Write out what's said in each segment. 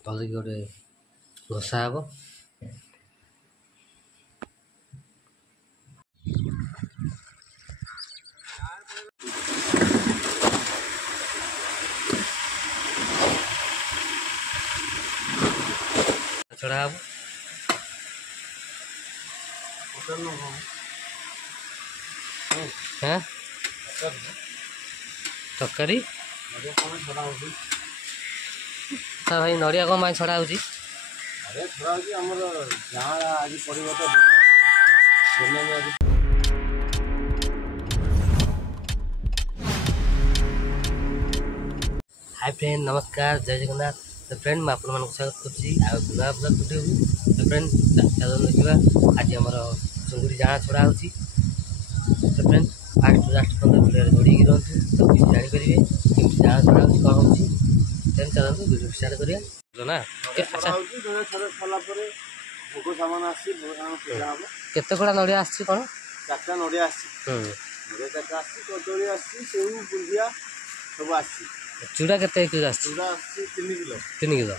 भलिक गोटे घोषा हे छड़ा हे हाँ तरकारी हाँ भाई नड़िया कौन माँ छड़ा हो हाय फ्रेंड नमस्कार जय जगन्नाथ। तो फ्रेंड मैं आप स्वागत कर तो फ्रेंड देखा आज आम चुंगुरी जाँ छड़ा हो तो फ्रेंड फास्ट लास्ट वीडियो जोड़ी रहा सब कुछ जापर कमी जाँ छड़ा हो कौन हो फ्रेंड चलते वीडियो स्टार्ट करा ना केते कड़ा नड़िया आसी कौन 4टा नड़िया कदली आसेव बुंदिया सब आसी चूड़ा केते किलो आसी चूड़ा 3 किलो 3 किलो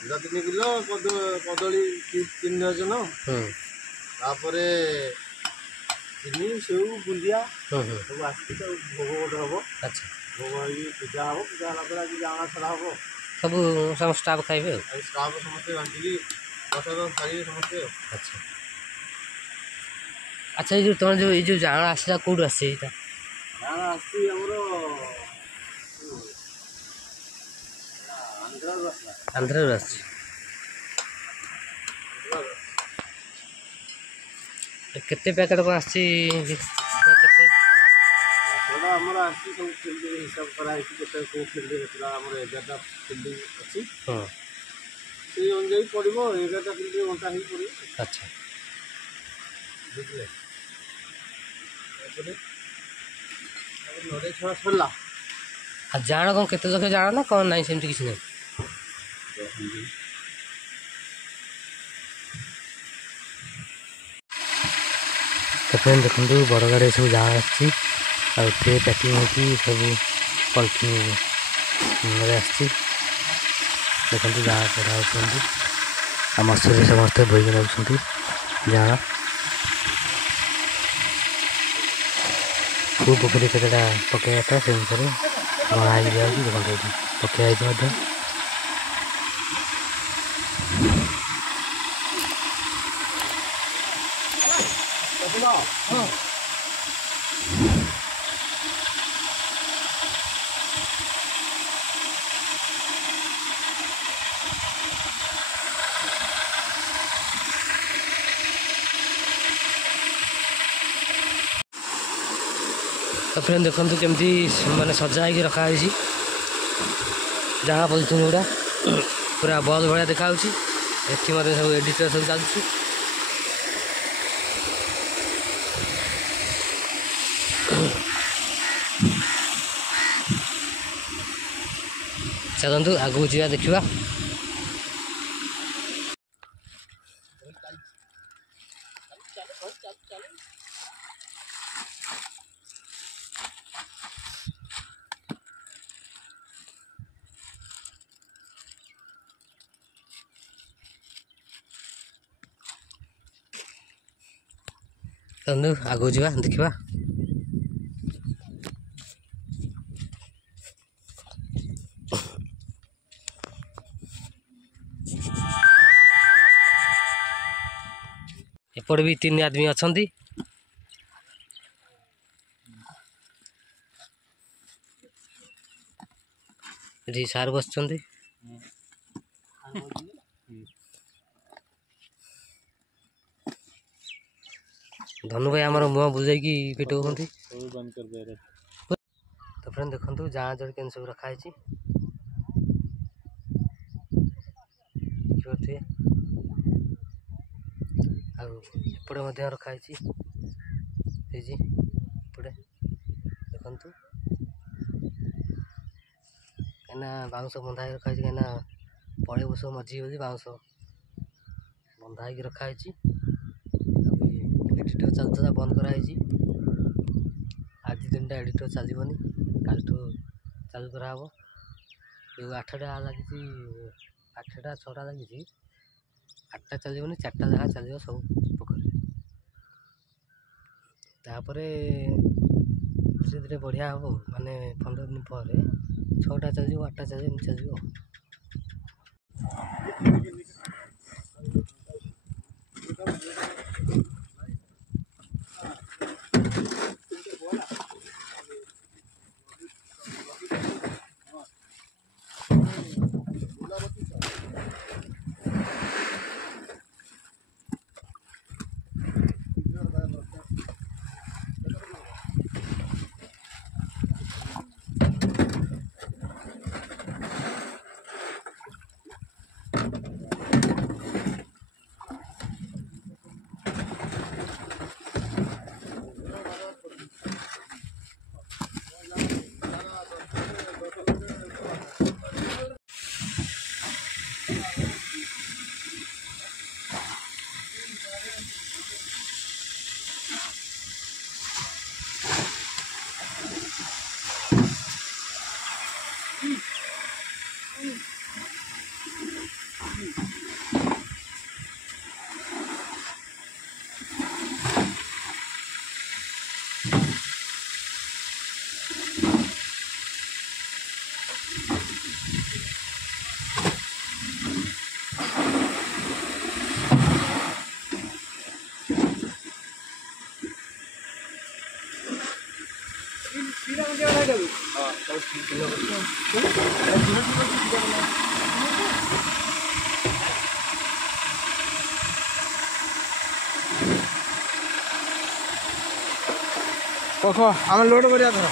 चूड़ा 3 किलो कदली 3 डजन तापरे चिनी सेव बुंदिया सब आसी भोग गोटे हम अच्छा भोग पूजा हम पूजा आज जाना छड़ा हम सब स्टाफ खाइबे स्टाफ समस्त बांटिकी प्रसाद खाइबे समस्ते। अच्छा अच्छा ये तुम जो जाना आसला कौट आसी जाना आसी आंध्र आसी केते पैकेट को आसी केते आमर आसी सब फिल्ड हिसाब कराई केते को फिल्ड हेतला हमर 11टा फिल्ड अछि हां से अनुଯାयी पड़िबो 11टा फिल्ड घंटा ही पड़िबो। अच्छा बुझले नड़े छड़ा छला आ जाना कौन केते जगह जाना ना कौन नहीं सेमती किसी नहीं तो फ्रेंड देखो बड़ गाड़ी सब जाना आसी पैकिंग होती सब पॉलिथिन आसी देखो जाना चढ़ा होती मसूरी समस्ते बोईक नौ जाना कौ पोखरी केतटा पकड़ा था से अनुसार गणा जाऊँगी पकड़ा तो फ्रेंड देखो केमती माने सजाई रखाई जहाँ पॉलिथिन गुड़ा पूरा बल भाया देखा सब एडिटर सब चलती चलतु आगू जा देखा आगू जा देखा एपटे भी 3 आदमी अच्छा ये सार बस धनु भाई आम मुह बुझे पिटौ तो फ्रेंड देखो जहाँ जड़ के सब रखाई आउपटे रखाई एपटे देखु कहीं बाउंश बंधा रखाई कहीं पड़े सब मजी बोली बाउंश बंधा रखाई एडिटर चलता बंद कराई आज 3टा एडिटर चलनी कल चालू कराब 8टा लगी ଆଠଟା ଛଅଟା ଲାଗିଛି, 8ଟା ଚାଲିବନି, 4ଟା ଜାଗା ଚାଲିବ ସବୁ ପୋଖରୀ। ତାପରେ ଧୀରେ ଧୀରେ ବଢ଼ିଆ ହେବ, ମାନେ 15 ଦିନ ପରେ 6ଟା ଚାଲିଯିବ, 8ଟା ଚାଲିଯିବ, ଏମିତି ଚାଲିଯିବ। କହ ଆମେ ଲୋଡ଼ କରିବା ଧର।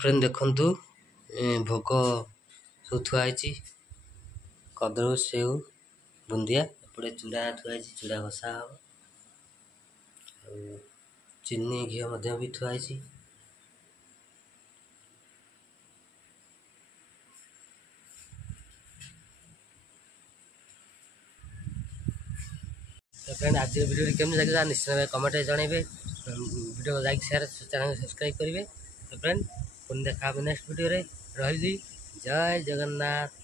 ଫ୍ରେଣ୍ଡ ଦେଖନ୍ତୁ, ଭୋଗ ସବୁ ଥୁଆ ହେଇଛି, କଦଳୀ, ସେଉ, ବୁନ୍ଦିଆ। ଏପଟେ ଚୁଡ଼ା ଥୁଆ ହେଇଛି, ଚୁଡ଼ା ଘଷା ହେବ। ଆଉ ଚିନି ଘିଅ ମଧ୍ୟ ବି ଥୁଆ ହେଇଛି। ତ ଫ୍ରେଣ୍ଡ ଆଜିର ଭିଡ଼ିଓଟି କେମିତି ଲାଗିଲା ନିଶ୍ଚିତ ଭାବେ କମେଣ୍ଟରେ ଜଣାଇବେ। Video like, share, channel subscribe କରିବେ। ତ ଫ୍ରେଣ୍ଡ ପୁଣି ଦେଖା ହେବ ନେକ୍ସଟ ଭିଡ଼ିଓରେ। ରହିଲି, ଜୟ ଜଗନ୍ନାଥ।